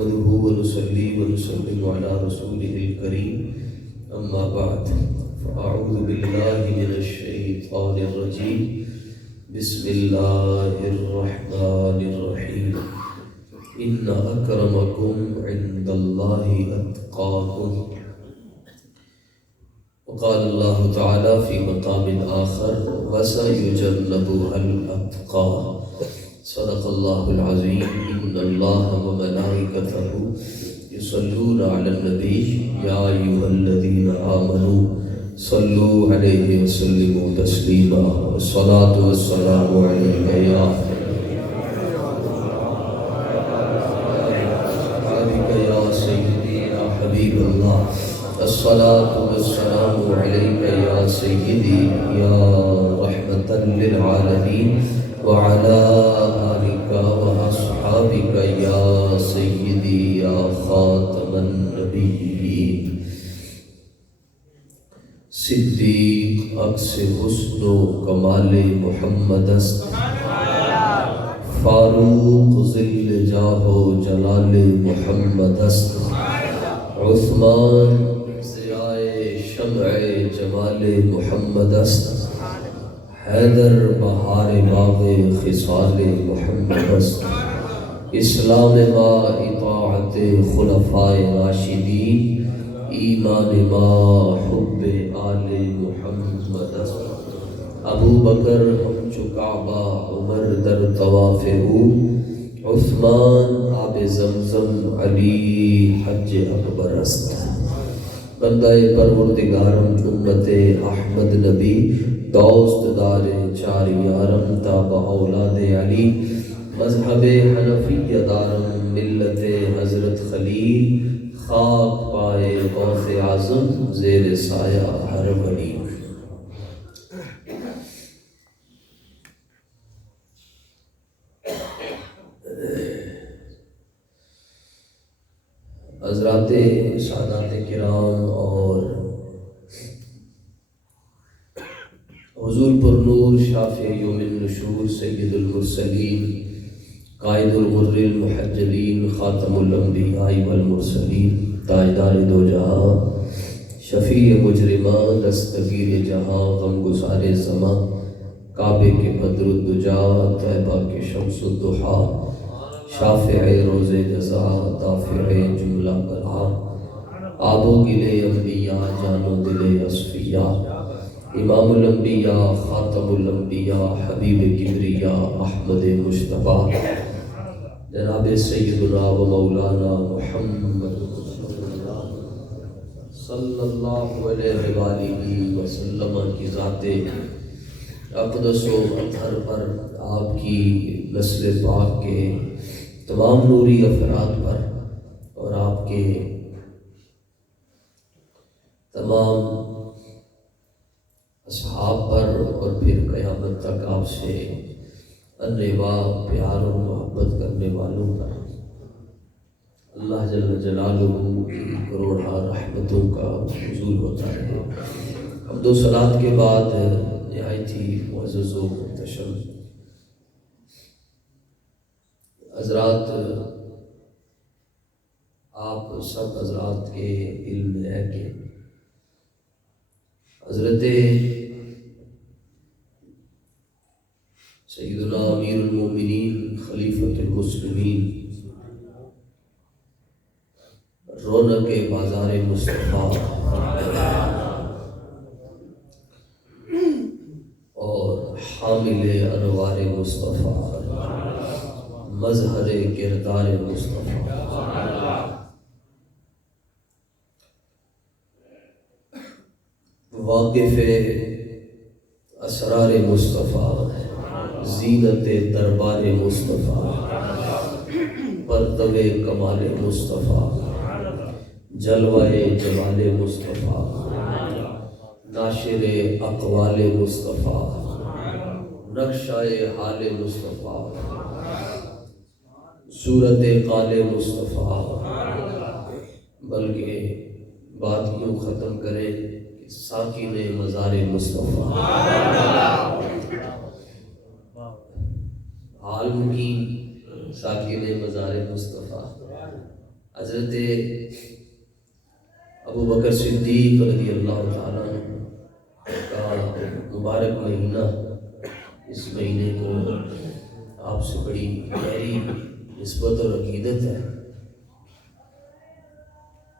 نحمده ونصلي ونسلم على رسوله الكريم أما بعد فأعوذ بالله من الشيطان الرجيم بسم الله الرحمن الرحيم إن أكرمكم عند الله أتقاكم وقال الله تعالى في مقام آخر وسيجنبها الأتقى صدق الله العظيم إن الله وملائكته يصلون على النبي يا أيها الذين آمنوا صلوا عليه وسلموا تسليما والصلاة والسلام عليك يا سيدي يا حبيب الله الصلاة والسلام عليك يا سيدي يا رحمة للعالمين وعلى آلك وأصحابك يا سيدي يا خاتم النبيين صدیق عکس حسن و کمال محمد است فاروق ذل جاہ و جلال محمد است عثمان ضیاء شمع جمال محمد است حیدر بہار باغ خصال محمد است اسلام ما اطاعت خلفاء راشدین ایمان ما حب آل محمد است ابو بکر ہم چو کعبہ عمر در طواف او عثمان آب زمزم علی حج اکبر است بندہ پروردگارم امت احمد نبی دوست دار چار یارم تاب اولاد علی مذہب حنفی دارم ملت حضرت خلیل خاک پائے غوث اعظم زیر سایہ ہر ولی حضرات سادات کرام اور حضور پر نور شافع یوم النشور سید المرسلین قائد الغر المحجلین خاتم الانبیاء والمرسلین تاجدار دو جہاں شفیع مجرمان دستگیر جہاں غمگسار زماں کعبے کے بدر الدجا طیبہ کے شمس الضحیٰ شافع روز جزا دافع جملہ بلا آب و گلے انبیاء جان و دل اصفیاء امام الانبیاء خاتم الانبیاء حبیب کبریاء احمد مجتبیٰ جناب سیدنا و مولانا محمد صلی اللہ علیہ وآلہ وسلم کی ذات اقدس و اطہر پر آپ کی نسل پاک کے تمام نوری افراد پر اور آپ کے تمام اصحاب پر اور پھر قیامت تک آپ سے انواع پیار اور محبت کرنے والوں پر اللہ جل جلالہ کی کروڑہ رحمتوں کا نزول ہوتا رہے۔ حمد و صلوات کے بعد نہایت ہی معزز و محتشم حضرات، آپ سب حضرات کے علم میں ہے کہ حضرت سیدنا امیر المومنین خلیفۃ المسلمین رونق بازار مصطفیٰ اور حامل انوار مصطفیٰ مظہر کردار مصطفیٰ واقف اسرار مصطفیٰ زینت دربار مصطفیٰ پرتو کمال مصطفیٰ جلوہ جمال مصطفیٰ ناشر اقوال مصطفیٰ نقشہ حال مصطفیٰ صورت قال مصطفیٰ بلکہ بات یوں ختم کریں کہ ساکن مزار مصطفیٰ عالم کی ساکن مزار مصطفیٰ حضرت ابو بکر صدیق رضی اللہ تعالیٰ کا مبارک مہینہ، اس مہینے کو آپ سے بڑی گہری نسبت اور عقیدت ہے،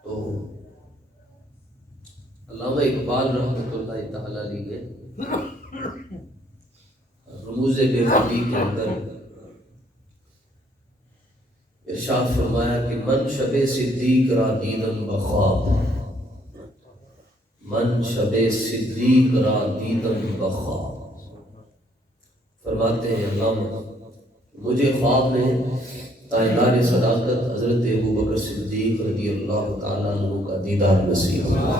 تو علامہ اقبال رحمۃ اللہ تعالیٰ علیہ نے رموز بے خودی کے اندر ارشاد فرمایا کہ من شب صدیق را دیدن بخواب، من شب صدیق را دیدن بخواب، فرماتے ہیں علامہ مجھے خواب میں تاجدار صداقت حضرت ابو بکر صدیق رضی اللہ تعالیٰ عنہ کا دیدار نصیب ہوا۔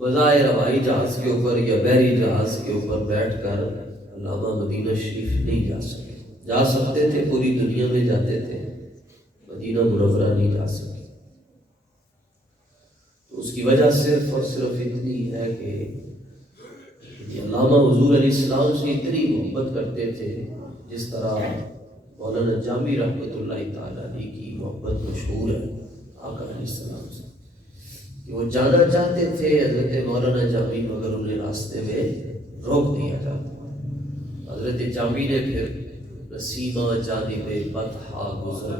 بظاہر ہوائی جہاز کے اوپر یا بحری جہاز کے اوپر بیٹھ کر علامہ مدینہ شریف نہیں جا سکے، جا سکتے تھے، پوری دنیا میں جاتے تھے، مدینہ منورہ نہیں جا سکے۔ تو اس کی وجہ صرف اور صرف اتنی ہے کہ علامہ حضور علیہ السلام سے اتنی محبت کرتے تھے جس طرح مولانا جامی رحمۃ اللہ تعالیٰ علیہ کی محبت مشہور ہے آقا علیہ السلام سے، کہ وہ جانا چاہتے تھے حضرت مولانا جامی، مگر انہیں راستے میں روک دیا جاتا۔ حضرت جامی نے پھر نسیمہ جانب بطحا گزر،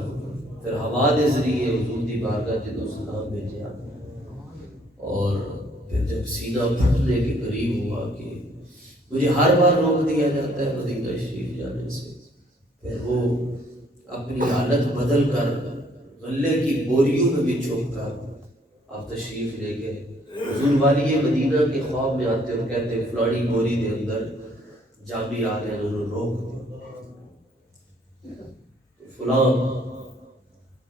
پھر ہوا کے ذریعے حضور دی بارگاہ جدو سلام بھیجا، اور پھر جب سینہ پھٹنے کے قریب ہوا کہ مجھے ہر بار روک دیا جاتا ہے مدینہ شریف جانے سے، پھر وہ اپنی حالت بدل کر غلے کی بوریوں میں بھی چھپ کر آپ تشریف لے گئے۔ حضور والی مدینہ کے خواب میں آتے اور کہتے فلانی بوری دے اندر جامی آ گئے، انہوں نے روک دیا، فلاں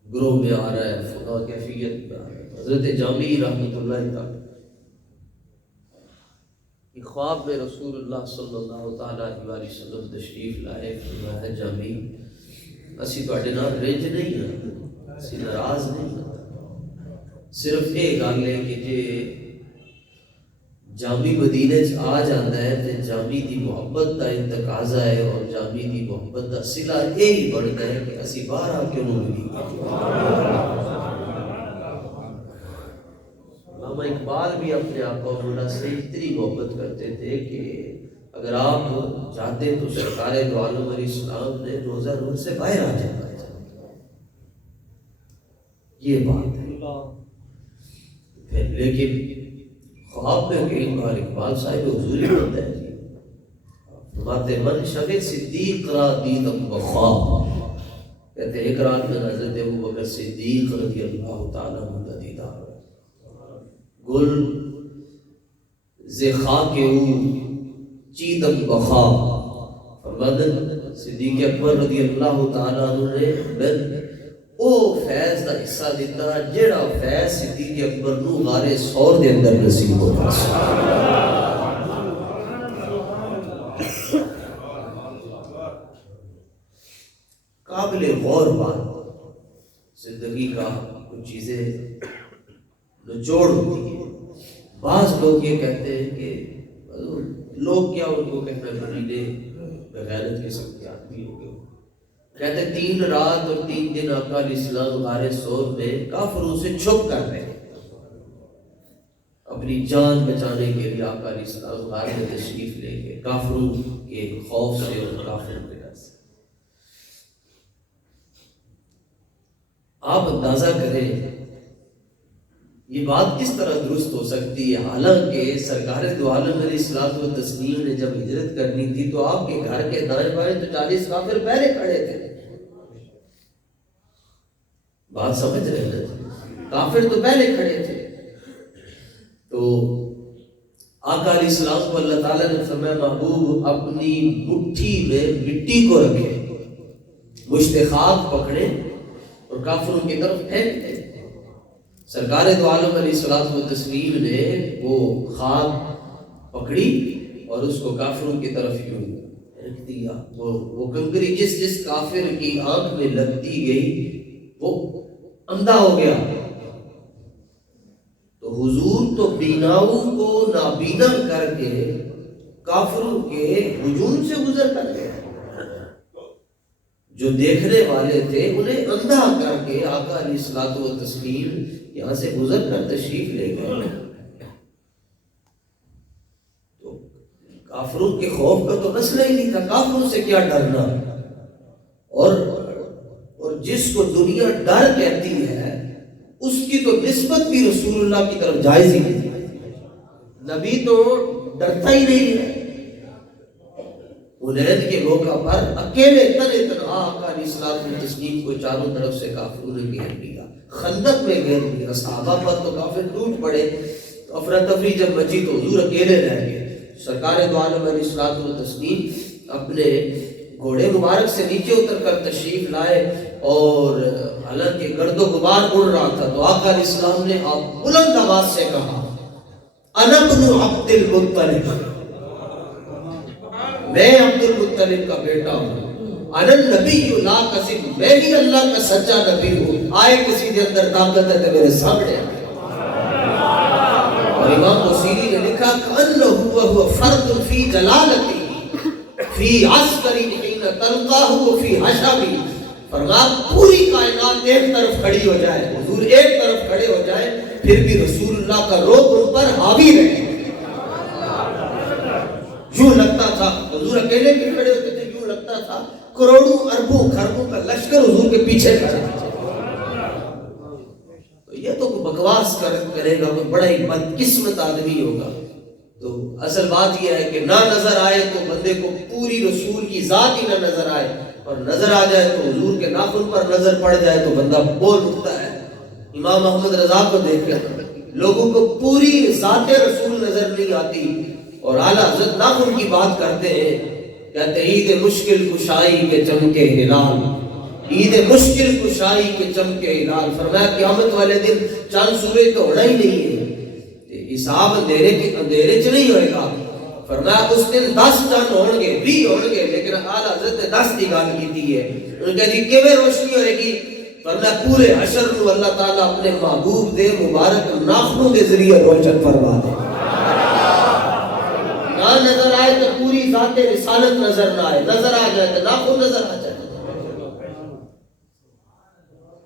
گروہ میں آ رہا ہے، فلاں کیفیت میں آ رہا ہے۔ حضرت جامی رحمۃ اللہ تعالیٰ خواب میں رسول اللہ صلی اللہ تعالیٰ علیہ وسلم تشریف لائے، فرمایا جامی اسی تواڈے نال رنج نہیں ہاں، اسی ناراض نہیں ہاں، صرف یہ گل ہے کہ جے جامی مدینے آ جاتا ہے تو جامی دی محبت کا تقاضا ہے، اور جامی دی محبت کا صلہ یہی بنتا ہے کہ اسی باہر آ کے انہوں نے علامہ اقبال بھی اپنے آقا مولا سے اتنی محبت کرتے تھے کہ اگر آپ چاہتے تو سرکار دو عالم علیہ السلام نے روزہ روز سے باہر آ جانا تھا، یہ بات ہے۔ پھر لیکن خواب میں کئی بار اقبال صاحب حضوری ہوتا ہے، فرماتے من شب صدیق را دیدم بخواب، کہتے ایک رات میں حضرت ابو بکر صدیق رضی اللہ تعالیٰ عنہ کا دیدار گل ز خاک او چیدم بخواب، فرماتے صدیق اکبر رضی اللہ تعالیٰ عنہ نے او فیض دا حصہ دیتا جیڑا فیض صدیق اکبر نو غار سور دے اندر نصیب ہوتا۔ قابل غور بات، زندگی کا کچھ چیزیں نچوڑ ہوتی ہیں۔ بعض لوگ یہ کہتے ہیں کہ لوگ کیا ان کو کہنا بریلے بغیرت قسم کے آدمی ہو گئے، کہتے 3 رات اور 3 دن آقا علیہ السلام غار سور میں کافروں سے چھپ کر رہے، اپنی جان بچانے کے لیے آقا علیہ السلام غار میں تشریف لے گئے، کافروں کے خوف سے اور کافروں کے ڈر سے۔ آپ اندازہ کریں یہ بات کس طرح درست ہو سکتی ہے، حالانکہ سرکار دو عالم علیہ الصلوۃ والتسلیم نے جب ہجرت کرنی تھی تو آپ کے گھر کے دائیں بائیں تو 40 کافر پہلے کھڑے تھے۔ بات سمجھ رہے ہیں، کافر تو پہلے کھڑے تھے۔ تو آقا علیہ السلام کو اللہ تعالیٰ نے فرمایا محبوب اپنی مٹھی میں مٹی کو رکھے، مشت خاک پکڑے اور کافروں کی طرف پھینک دے۔ سرکار دو عالم علیہ الصلوۃ والتسلیم نے وہ خاک پکڑی اور اس کو کافروں کی طرف یوں رکھ دیا۔ وہ کنکری جس کافر کی آنکھ میں لگتی گئی وہ اندھا ہو گیا۔ تو حضور تو بیناؤں کو نابینا کر کے کافروں کے ہجوم سے گزر کر گئے۔ جو دیکھنے والے تھے انہیں اندھا کر کے آقا علیہ الصلوۃ والتسلیم یہاں سے گزر کر تشریف لے گئے. تو کافروں کے خوف کا تو مسئلہ ہی نہیں تھا، کافروں سے کیا ڈرنا. اور جس کو دنیا ڈر کہتی ہے اس کی تو نسبت بھی رسول اللہ کی طرف جائز ہی نہیں. نبی تو ڈرتا ہی نہیں ہے. حنین کے موقع پر اکیلے تنہا آقا علیہ الصلوۃ والتسلیم کو چاروں طرف سے کافروں نے گھیر لیا، خندق میں گھیر لیا. صحابہ پر تو کافر ٹوٹ پڑے. تو افراتفری جب مچی تو حضور اکیلے رہ گئے. سرکار دو عالم علیہ الصلوۃ والتسلیم اپنے گھوڑے مبارک سے نیچے اتر کر تشریف لائے اور حالانکہ گرد و غبار اڑ رہا تھا تو آقا علیہ السلام نے بلند آواز سے کہا انا ابن عبد المطلب، میں عبد المطلب کا بیٹا ہوں. انا النبی لا کذب، میں ہی اللہ کا سچا نبی ہوں. آئے کسی کے اندر طاقت ہے تو میرے سامنے آئے. اور امام بصیری نے لکھا کأنہ وهو فرد فی جلالتی فی عسکری حین تلقاہ فی حشبی. فرمایا پوری کائنات ایک طرف کھڑی ہو جائے، حضور ایک طرف کھڑے ہو جائے، پھر بھی رسول اللہ کا روب ان پر حاوی رہے. یوں لگتا تھا حضور اکیلے بھی کھڑے ہوتے تھے، یوں لگتا تھا کروڑوں اربوں خربوں کا لشکر حضور کے پیچھے کھڑا ہے. تو یہ تو بکواس کرے گا، کوئی بڑا ہی بدقسمت آدمی ہوگا. تو اصل بات یہ ہے کہ نہ نظر آئے تو بندے کو پوری رسول کی ذات ہی نہ نظر آئے، اور نظر آ جائے تو حضور کے ناخن پر نظر پڑ جائے تو بندہ بول اٹھتا ہے. امام احمد رضا کو دیکھ کر لوگوں کو پوری ذات رسول نظر نہیں آتی اور اعلیٰ حضرت ناخن کی بات کرتے ہیں. کہتے ہیں عید مشکل کشائی کے چمکے ہلال، عید مشکل کشائی کے چمکے ہلال. فرمایا قیامت والے دن چاند سورج تو ہونا ہی نہیں ہے، حساب اندھیرے چ نہیں ہوئے گا. فرمایا اس دن 10 چاند ہون گے 20 ہون گے، لیکن اعلیٰ حضرت نے 10 کی گل کی ہے. انہوں نے کہا جی کیویں روشنی ہوئے گی؟ فرمایا پورے حشر کو اللہ تعالیٰ اپنے محبوب دے مبارک ناخنوں کے ذریعے روشن فرما دے. نہ نظر آئے تو پوری ذات رسالت نظر نہ آئے، نظر آ جائے تو ناخن نظر آ جائے.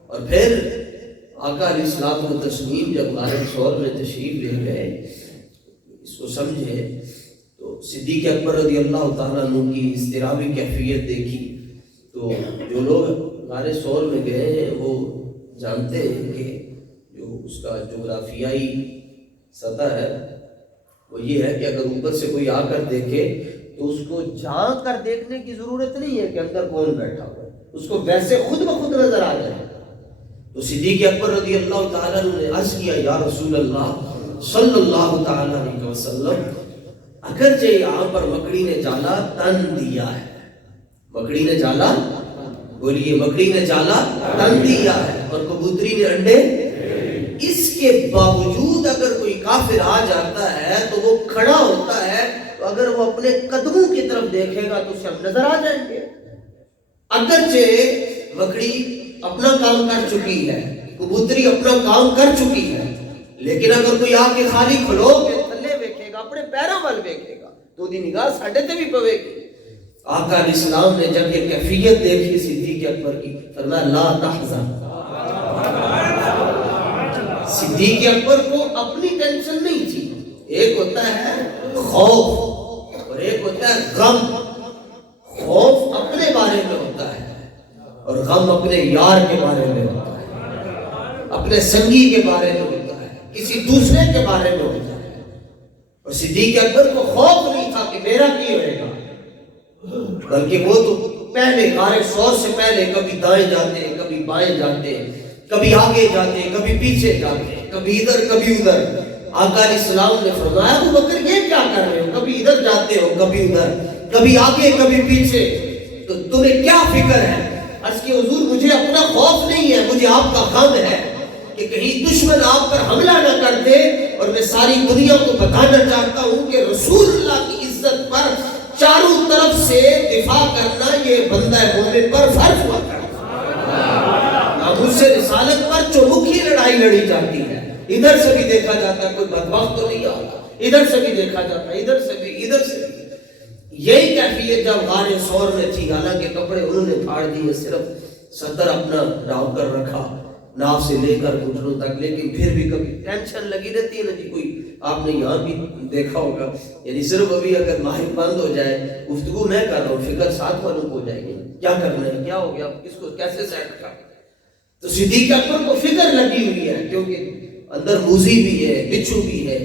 اور پھر آقا علیہ الصلوۃ والتسلیم جب غار ثور میں تشریف لے گئے، اس کو سمجھے تو صدیق اکبر رضی اللہ تعالیٰ عنہ کی اضطرابی کیفیت دیکھی. تو جو لوگ غار ثور میں گئے ہیں وہ جانتے ہیں کہ جو اس کا جغرافیائی سطح ہے وہ یہ ہے کہ اگر اوپر سے کوئی آ کر دیکھے تو اس کو جھانک کر دیکھنے کی ضرورت نہیں ہے کہ اندر کون بیٹھا ہوا ہے، اس کو ویسے خود بخود نظر آ جائے. تو صدیق اکبر رضی اللہ تعالیٰ نے عرض کیا یا رسول اللہ صلی اللہ تعالیٰ علیہ وسلم، اگرچہ یہاں پر مکڑی نے جالا تن دیا ہے، مکڑی نے جالا، بولیے مکڑی نے جالا تن دیا ہے، اور کبوتری نے انڈے، اس کے باوجود اگر کوئی کافر آ جاتا ہے تو وہ کھڑا ہوتا ہے، تو اگر وہ اپنے قدموں کی طرف دیکھے گا تو اسے ہم نظر آ جائیں گے. اگرچہ مکڑی اپنا کام کر چکی ہے، کبوتری اپنا کام کر چکی ہے، لیکن اگر کوئی آ کے خالی کھلو کے تھلے دیکھے گا، اپنے پیروں وال دیکھے گا تو دی نگاہ ساڈے تے بھی پوے گی. آقا علیہ السلام نے جب یہ کیفیت دیکھی صدیق اکبر کی، فرمایا لا تحزن. صدیق اکبر کو اپنی ٹینشن نہیں تھی. ایک ہوتا ہے خوف اور ایک ہوتا ہے غم. خوف اپنے بارے میں ہوتا ہے اور غم اپنے یار کے بارے میں ہوتا ہے، اپنے سنگی کے بارے میں ہوتا ہے، کسی دوسرے کے بارے میں ہوتا ہے. اور صدیق اکبر کو خوف نہیں تھا کہ میرا کی ہوئے گا، بلکہ وہ تو پہلے غار ثور سے پہلے کبھی دائیں جاتے، کبھی بائیں جاتے، کبھی آگے جاتے، کبھی پیچھے جاتے، کبھی ادھر کبھی ادھر. آقا علیہ السلام نے فرمایا ابو بکر یہ کیا کر رہے ہو؟ کبھی ادھر جاتے ہو، کبھی ادھر، کبھی آگے کبھی پیچھے، تو تمہیں کیا فکر ہے؟ عرض کہ حضور مجھے اپنا خوف نہیں ہے، مجھے آپ کا غم ہے کہ کہیں دشمن آپ پر حملہ نہ کر دے. اور میں ساری دنیا کو بتانا چاہتا ہوں کہ رسول اللہ کی عزت پر چاروں طرف سے دفاع کرنا یہ بندہ مومن پر فرض ہوا کرتا ہے. ناموس رسالت پر چومکھی لڑائی لڑی جاتی ہے. ادھر سے بھی دیکھا جاتا ہے کوئی بدبخت تو نہیں آتا، ادھر سے بھی دیکھا جاتا ہے، ادھر سے بھی، ادھر سے بھی. یہی کیفیت جب غار ثور میں تھی، حالانکہ کپڑے انہوں نے پھاڑ دیے، صرف صدر اپنا ڈھانپ کر رکھا ناف سے لے کر گھٹنوں تک، لیکن پھر بھی کبھی ٹینشن لگی رہتی ہے نا جی. کوئی آپ نے یہاں بھی دیکھا ہوگا، یعنی صرف ابھی اگر مائک بند ہو جائے، گفتگو میں کر رہا ہوں، فکر ساتھ والوں کو ہو جائے گی، کیا کرنا ہے، کیا ہو گیا، کس کو کیسے سیٹ کرنا. تو صدیق اکبر کو فکر لگی ہوئی ہے، کیونکہ اندر موزی بھی ہے، بچھو بھی ہے،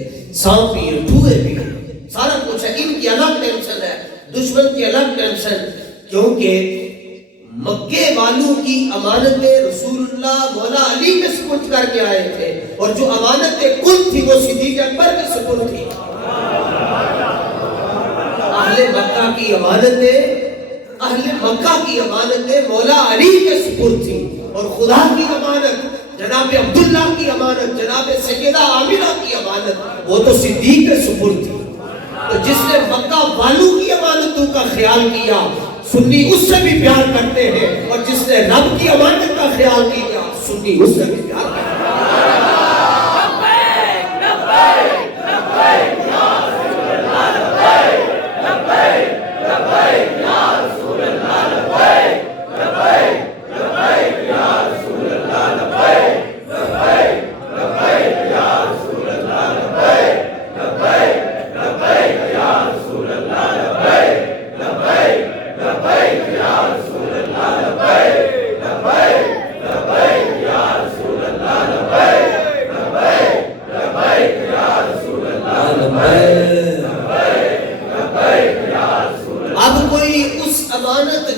سانپ بھی ہے، چوہے بھی ہے، سارا کچھ ہے. ان کی الگ ٹینشن ہے، دشمن کی الگ ٹینشن، کیونکہ مکے والوں کی امانتیں رسول اللہ مولا علی کے سپرد کر کے آئے تھے، اور جو امانتیں کل تھی وہ صدیق اکبر کے سپرد تھی. اہل مکہ کی امانتیں مولا علی کے سپرد تھی، اور خدا کی امانت، جناب عبداللہ کی امانت، جناب سیدہ آمنہ کی امانت، وہ تو صدیق کے سپرد تھی. تو جس نے مکہ والوں کی امانتوں کا خیال کیا، سنی اس سے بھی پیار کرتے ہیں، اور جس نے رب کی امانت کا خیال کیا، سنی اس سے بھی پیار کرتے ہیں. اب کوئی اس امانت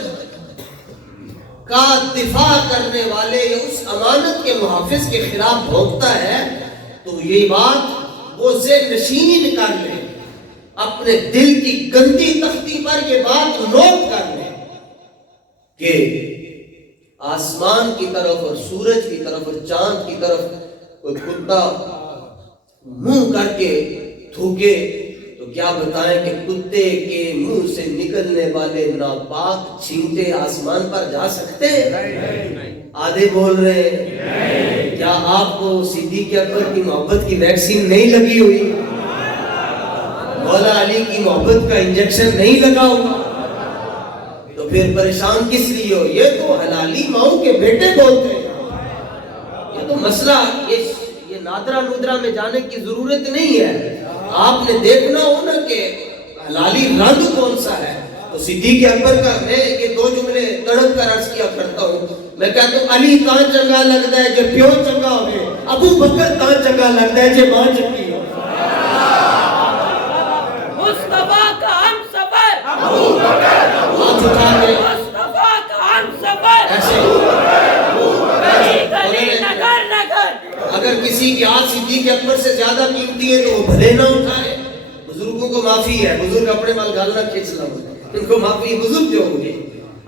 کا دفاع کرنے والے یا اس امانت کے محافظ کے خلاف بھونکتا ہے، تو یہ بات وہ ذہن نشینی نکال لے، اپنے دل کی گندی تختی پر یہ بات نوٹ کر لے کہ آسمان کی طرف اور سورج کی طرف اور چاند کی طرف کوئی کتا منہ کر کے تھوکے تو کیا بتائیں کہ کتے کے منہ سے نکلنے والے ناپاک چھینٹے آسمان پر جا سکتے ہیں؟ آدھے بول رہے ہیں کیا آپ کو صدیق اکبر کی محبت کی ویکسین نہیں لگی ہوئی؟ مولا علی کی محبت کا انجیکشن نہیں لگا ہوگا؟ تو پھر پریشان کس لیے ہو؟ یہ تو حلالی ماؤں کے بیٹے بولتے ہیں. یہ تو مسئلہ، یہ نادرہ نودرہ میں جانے کی ضرورت نہیں ہے. آپ نے دیکھنا ہو نا کہ حلالی رنگ کون سا ہے. تو صدیق اکبر کا میں یہ دو جملے تڑپ کر عرض کیا کرتا ہوں. میں کہتا ہوں علی تاں چنگا لگتا ہے جو پیو چنگا ہوئے، ابو بکر تاں چنگا لگتا ہے جو ماں چنگی ہو. مصطفیٰ کا ہم سفر ابو بکر، ہاتھ اٹھا کے مصطفیٰ کا ہم سفر ایسے گلی گلی نگر نگر. اگر کسی کی ہاتھ صدیق اکبر سے زیادہ قیمتی ہے تو وہ بھلے نہ اٹھائے. بزرگوں کو معافی ہے، بزرگ اپنے مال گالنا کھینچ نہ ہو، ان کو معافی ہے. بزرگ جو ہوں گے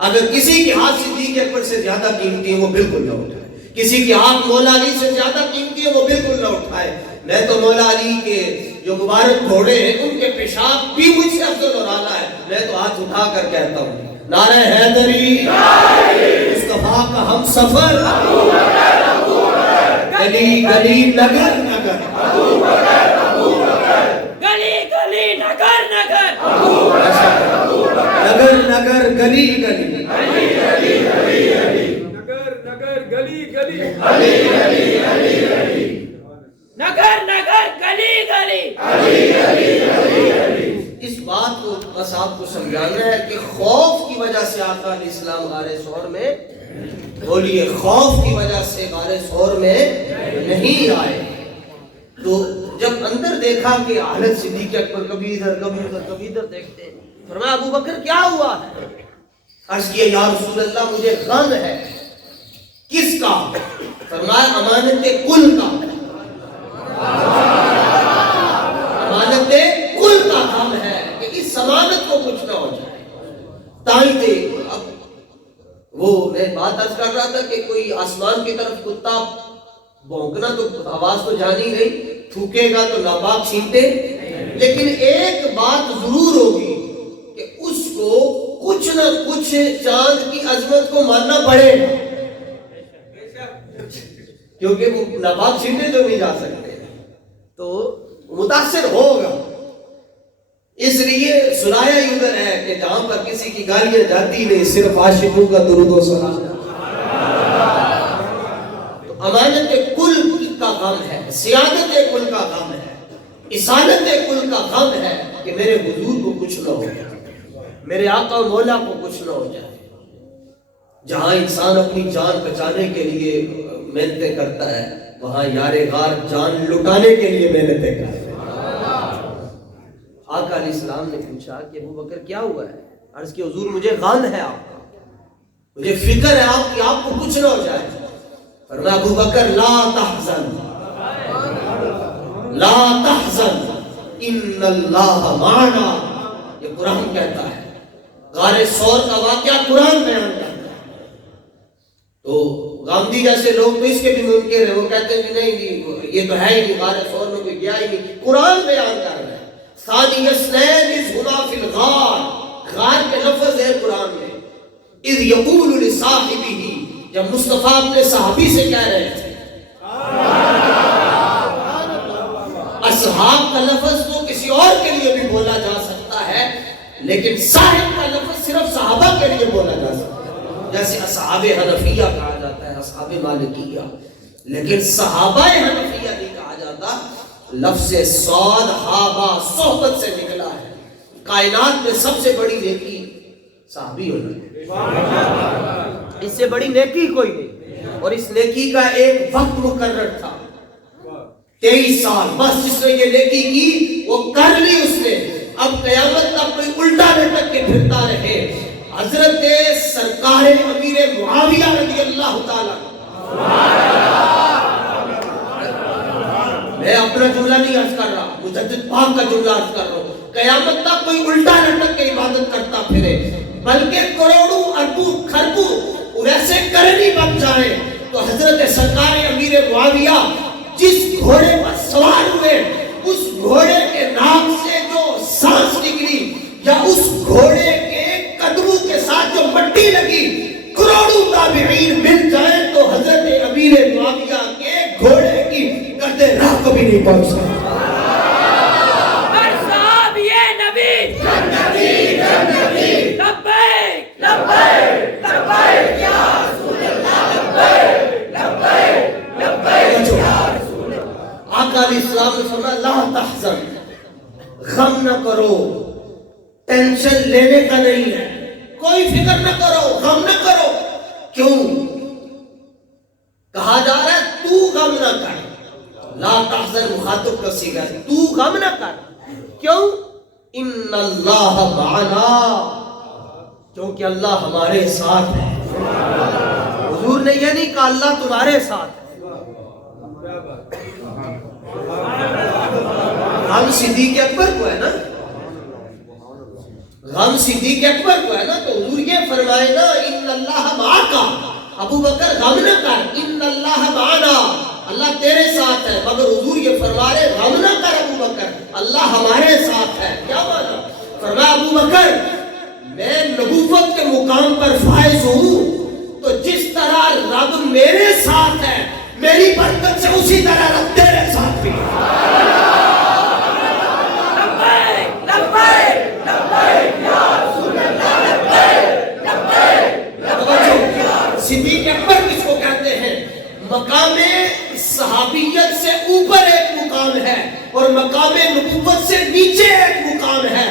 اگر کسی کی ہاتھ صدیق اکبر سے زیادہ قیمتی ہے وہ بالکل نہ اٹھائے. کسی کی ہاتھ مولا علی سے زیادہ قیمتی ہے وہ بالکل نہ اٹھائے. میں تو مولا علی کے جو مبارک گھوڑے ہیں ان کے پیشاب بھی مجھ سے افضل اور اعلیٰ ہے. میں تو ہاتھ اٹھا کر کہتا ہوں نعرہ حیدری، مصطفیٰ کا ہم سفر، گلی گلی نگر نگر، گلی گلی نگر نگر، نگر نگر گلی گلی، نگر نگر گلی گلی، نگر نگر گلی گلی. اس بات کو بس آپ کو سمجھانا ہے کہ خوف کی وجہ سے آقا علیہ السلام غار ثور میں، بولیے خوف کی وجہ سے غار ثور میں نہیں آئے. تو جب اندر دیکھا کہ حالت صدیق اکبر کبھی ادھر کبھی ادھر کبھی ادھر دیکھتے ہیں، فرمایا ابو بکر کیا ہوا ہے؟ عرض کیا یا رسول اللہ مجھے غم ہے. کس کا؟ فرمایا امانت کل کا. امانت کل کا غم ہے کہ اس امانت کو کچھ نہ ہو جائے. تائیں تھے اب وہ میں بات عرض کر رہا تھا کہ کوئی آسمان کی طرف کتا بھونکنا تو آواز تو جانی نہیں، تھوکے گا تو ناپاک چھینٹے. لیکن ایک بات ضرور ہوگی کہ اس کو کچھ نہ کچھ چاند کی عظمت کو ماننا پڑے گا، کیونکہ وہ ناپاک چھینٹے تو نہیں جا سکتے، تو متاثر ہوگا. اس لیے سنایا ہی ادھر ہے کہ جہاں پر کسی کی گالیاں جاتی نہیں، صرف عاشقوں کا درود و سلام۔ تو امانت کل کا غم ہے، سیادت کل کا غم ہے، اصالت کل کا غم ہے کہ میرے حضور کو کچھ نہ ہو جائے، میرے آقا و مولا کو کچھ نہ ہو جائے۔ جہاں انسان اپنی جان بچانے کے لیے محنتیں کرتا ہے، وہاں یار غار جان لٹانے کے لیے محنتیں کرتا ہے۔ آقا علیہ السلام نے پوچھا کہ ابو بکر کیا ہوا ہے؟ عرض کی حضور مجھے غم ہے آپ کا، مجھے فکر ہے آپ کی، آپ کو کچھ نہ ہو جائے۔ فرمایا ابو بکر لا تحزن لا تحزن ان اللہ معنا، یہ قرآن کہتا ہے، غار ثور کا واقعہ قرآن بیان کرتا ہے۔ تو غامدی جیسے لوگ تو اس کے بھی منکر ہیں، وہ کہتے ہیں کہ نہیں یہ تو ہے ہی نہیں، غار ثور میں کوئی گیا ہی نہیں، قرآن بیان کر رہا ہے۔ ثانی اثنین اذ ہما فی الغار، غار کے لفظ ہے قرآن میں، اذ یقول لصاحبہ، جب مصطفیٰ اپنے صحابی سے کہہ رہے تھے۔ اصحاب کا لفظ تو کسی اور کے لیے بھی بولا جا سکتا ہے، لیکن صاحب کا لفظ صرف صحابہ کے لیے بولا جا سکتا ہے، جیسے اصحاب حنفیہ کہا جاتا ہے، اصحاب مالکیہ، لیکن صحابہ حنفیہ نہیں کہا جاتا۔ لفظ صحابہ صحبت سے نکلا ہے۔ کائنات میں سب سے بڑی نیکی صحابی ہونا ہے، اس سے بڑی نیکی کوئی نہیں، اور اس نیکی کا ایک وقت مقرر تھا، 23 سال، بس جس نے یہ نیکی کی وہ کر لی اس نے۔ اب قیامت تک کوئی الٹا لٹک کے پھرتا رہے۔ حضرت سرکار امیر معاویہ رضی اللہ تعالیٰ، میں اپنا جملہ نہیں عرض کر رہا، مجدد پاک کا جملہ عرض کر رہا ہوں، قیامت تک کوئی الٹا لٹک کے عبادت کرتا پھرے، بلکہ کروڑوں اربوں خربوں ویسے کرنی بن جائیں، تو حضرت سرکار امیر معاویہ جس گھوڑے پر سوار ہوئے، اس گھوڑے کے ناک سے جو سانس نکلی یا اس گھوڑے کے قدموں کے ساتھ جو مٹی لگی، کروڑوں تابعین مل جائیں تو حضرت امیر معاویہ کے گھوڑے کی گردے راہ کو بھی نہیں پہنچ سکتے۔ صاحب یہ نبی جنتی جنتی، لبیک لبیک لبیک یا رسول اللہ، لبیک لبیک لبیک یا رسول اللہ۔ آقا علیہ السلام نے فرمایا لا تحزن، غم نہ کرو، ٹینشن لینے کا نہیں ہے، کوئی فکر نہ کرو، غم نہ کرو۔ کیوں کہا جا رہا ہے تو غم نہ کر؟ لا تحزن مخاطب کا صیغہ ہے، تو غم نہ کر، کیوں؟ ان اللہ معنا، کیونکہ اللہ ہمارے ساتھ ہے۔ حضور نے یہ نہیں کہا اللہ تمہارے ساتھ ہے۔ غم صدیق اکبر کو ہے نا، غم صدیق اکبر کو ہے نا، تو حضور یہ فرمائے نا ان اللہ معاکا، ابو بکر غم نہ کر، ان اللہ معنا، اللہ تیرے ساتھ ہے، مگر حضور یہ فرما رہے غم نہ کر ابو بکر، اللہ ہمارے ساتھ ہے۔ کیا مانا؟ فرمایا ابو بکر میں نبوت کے مقام پر فائز ہوں، تو جس طرح رب میرے ساتھ ہے میری برکت سے اسی طرح رب تیرے ساتھ بھی ہے۔ صدیق اکبر کس کو کہتے ہیں؟ مقام صحابیت سے اوپر ایک مقام ہے اور مقام نبوت سے نیچے ایک مقام ہے۔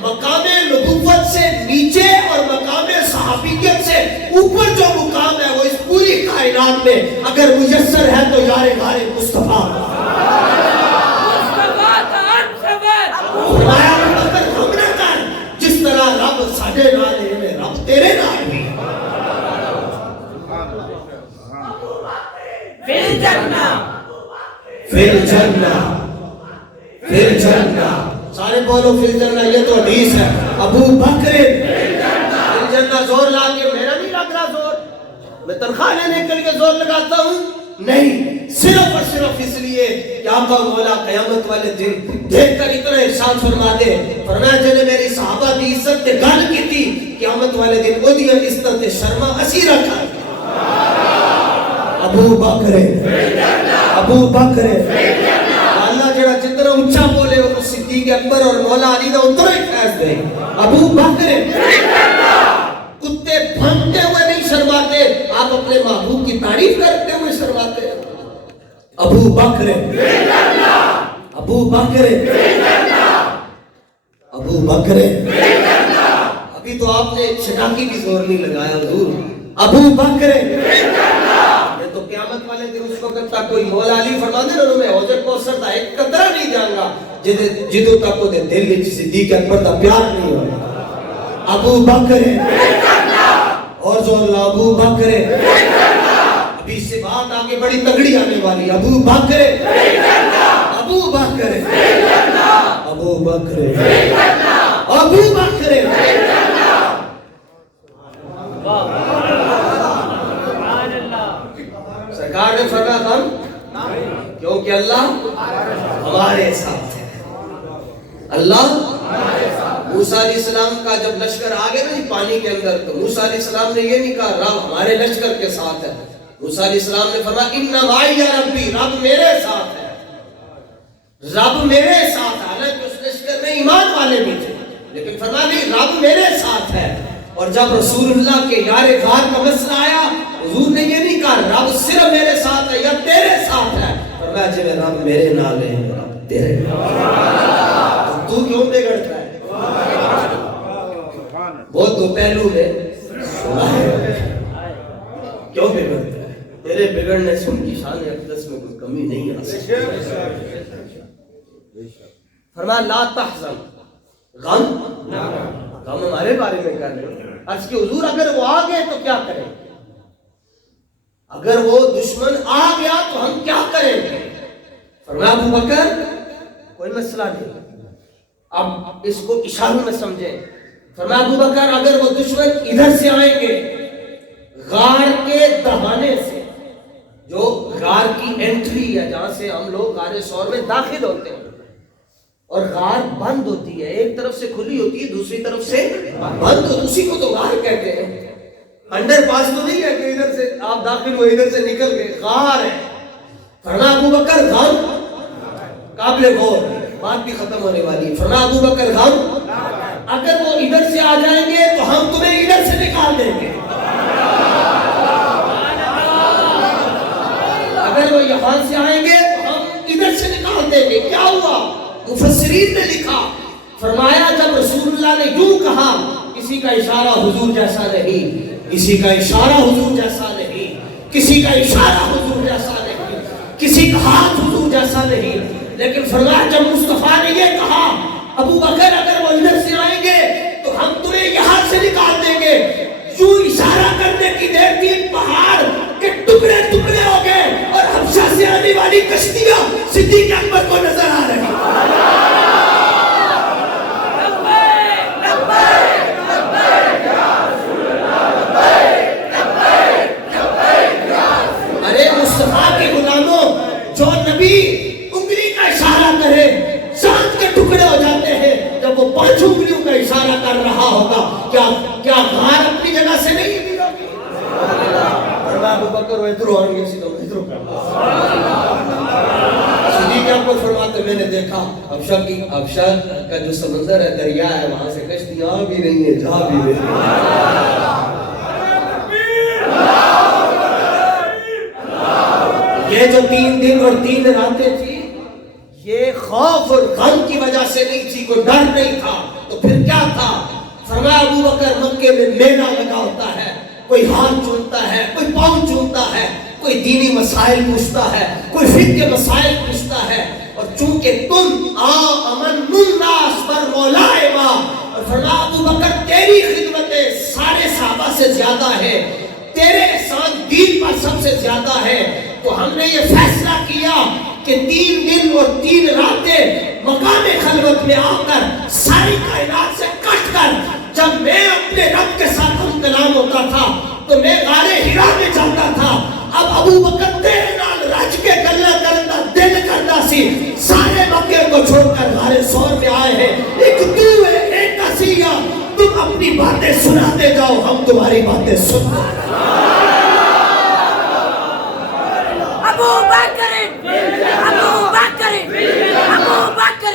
مقام نبوت سے نیچے اور مقام صحابیت سے اوپر جو مقام ہے وہ اس پوری کائنات میں اگر میسر ہے تو یار غار مصطفیٰ فرمایا غم نہ کر، جس طرح رب ساڈے نال ہے رب تیرے نال بھی ہے۔ فی الجنہ فی الجنہ فی الجنہ، سارے بولو فی الجنہ، یہ تو حدیث ہے۔ ابو بکر فی الجنہ، زور لا کے میرا نہیں لگ رہا زور، میں تنخواہ لینے کے لیے زور لگاتا ہوں نہیں، صرف اور صرف اس لیے کہ آقا مولا قیامت والے دن دیکھ کر اتنا ارشاد فرما دے، فرمایا جنہیں میری صحابہ کی عزت نے گل کی تھی، قیامت والے دن وہ دیا عزت شرما اسی رکھا۔ ابو بکر ابو بکر اللہ جڑا جتنا اونچا بولے وہ تو صدیق اکبر اور مولا علی نے اتنا ہی فیض دے. ابو بکر کتے بھونکتے ہوئے نہیں شرماتے, آپ اپنے محبوب کی تعریف کرتے ہوئے شرماتے. ابو بکر ابو بکر ابو بکر. ابھی تو آپ نے چٹاکی بھی زور نہیں لگایا حضور. ابو بکر. یہ تو قیامت والے دن اس وقت تک کوئی مولا علی فرما دے انہوں میں حوض کوثر دا ایک قطرہ نہیں جان گا جدوں تک وہ دل وچ صدیق اکبر دا پیار نہیں ہوگا. ابو بکر اور جو اللہ ابو بکر. ابھی اس سے بات آگے بڑی تگڑی آنے والی. ابو بکر ابو بکر ابو بکر ابو بکر. سرکار نے فرمایا ہم کیونکہ اللہ ہمارے ساتھ ہے. اللہ موسیٰ علیہ السلام کا جب لشکر آگے نا پانی کے اندر تو موسیٰ علیہ السلام نے یہ نہیں کہا رب ہمارے لشکر کے ساتھ ہے. موسیٰ علیہ السلام نے فرمایا ان معی ربی, رب میرے ساتھ ہے. رب میرے ساتھ ہے. حالانکہ اس لشکر میں ایمان والے بھی تھے لیکن فرمایا نہیں رب میرے ساتھ ہے. اور جب رسول اللہ کے یار غار کا مسئلہ آیا حضور نے یہ نہیں کہا رب صرف میرے ساتھ ہے یا تیرے ساتھ ہے. فرمایا جب رب میرے نال ہے رب تیرے نال. تو کیوں بگڑتا ہے؟ بہت دو پہلو میں سنا ہے کیوں بگڑتا ہے. تیرے بگڑنے سے ان کی شان اقدس میں کوئی کمی نہیں آ سکتی. فرمایا لا تحزن, غم غم ہمارے بارے میں کر رہے ہیں. عرض کہ حضور اگر وہ آ گئے تو کیا کریں؟ اگر وہ دشمن آ گیا تو ہم کیا کریں گے؟ فرمایا ابو بکر کوئی مسئلہ نہیں. اب اس کو اشاروں میں سمجھیں. فرمایا ابو بکر اگر وہ دشمن ادھر سے آئیں گے غار کے دہانے سے, جو غار کی انٹری ہے جہاں سے ہم لوگ غار سور میں داخل ہوتے ہیں اور غار بند ہوتی ہے, ایک طرف سے کھلی ہوتی ہے دوسری طرف سے بند ہوتی ہے, اسی کو تو غار کہتے ہیں. انڈر پاس تو نہیں ہے کہ ادھر سے آپ داخل ہوئے ادھر سے نکل گئے, غار ہے. فرمایا ابو بکر غم قابل غور, بات بھی ختم ہونے والی. فرمایا ابو بکر غم اگر وہ ادھر سے آ جائیں گے تو ہم تمہیں ادھر سے نکال دیں گے. اگر وہ یہاں سے آئیں گے تو ہم ادھر سے نکال دیں گے. کیا ہوا؟ مفسرین نے لکھا فرمایا جب رسول اللہ نے یوں کہا کسی کا اشارہ حضور جیسا نہیں, کسی کا اشارہ حضور جیسا نہیں, کسی کا اشارہ حضور جیسا نہیں, کسی کا ہاتھ حضور جیسا نہیں. لیکن فرمایا جب مصطفیٰ نے یہ کہا ابو بکر اگر وہ ادھر سے آئیں گے تو ہم تمہیں یہاں سے نکال دیں گے. یوں اشارہ کرنے کی دیر تھی پہاڑ کے ٹکڑے ٹکڑے ہو گئے اور حبشہ سے آنے والی کشتیاں صدیق اکبر کو نظر آ رہی. ارے مصطفیٰ کے غلاموں, جو نبی انگلی کا اشارہ کرے چاند کے ٹکڑے ہو جاتے ہیں. جب وہ 5 انگلیوں کا اشارہ کر رہا ہوگا کیا غار اپنی جگہ سے نہیں ہے؟ ابو بکر ادھر آئیں گے صدیق اکبر فرماتے میں نے دیکھا حبشہ کا جو سمندر ہے دریا ہے وہاں سے کشتیاں آ بھی رہی ہیں جا بھی رہی ہیں. یہ جو 3 دن اور 3 راتیں تھی یہ خوف اور غم کی وجہ سے نہیں تھی, کوئی ڈر نہیں تھا. تو پھر کیا تھا؟ فرمایا ابو بکر مکے میں میلہ لگا ہوتا ہے, کوئی ہاتھ چومتا ہے, کوئی پاؤں چومتا ہے, کوئی دینی مسائل پوچھتا ہے, کوئی فقہ کے مسائل پوچھتا ہے. اور چونکہ تم امن الناس پر مولائے ما, اور فرمایا ابو بکر تیری خدمتیں سارے صحابہ سے زیادہ ہے, تیرے احسان دین پر سب سے زیادہ ہے. تو ہم نے یہ فیصلہ کیا کہ 3 دن اور 3 راتیں مقام خلوت میں آ کر ساری کائنات سے کٹ کر جب میں اپنے رب کے ساتھ ہم کلام ہوتا تھا تو میں غار حرا میں جاتا تھا. اب ابو بکر تیرے نال رج کے گلا کرن دا دل کردا سی, سارے مکے کو چھوڑ کر غار سور میں آئے ہیں. ایک تو ہے ایک اسیہ, تم اپنی باتیں سناتے جاؤ ہم تمہاری باتیں سنتے ہیں. Abu Bakr, Abu Bakr, Abu Bakr.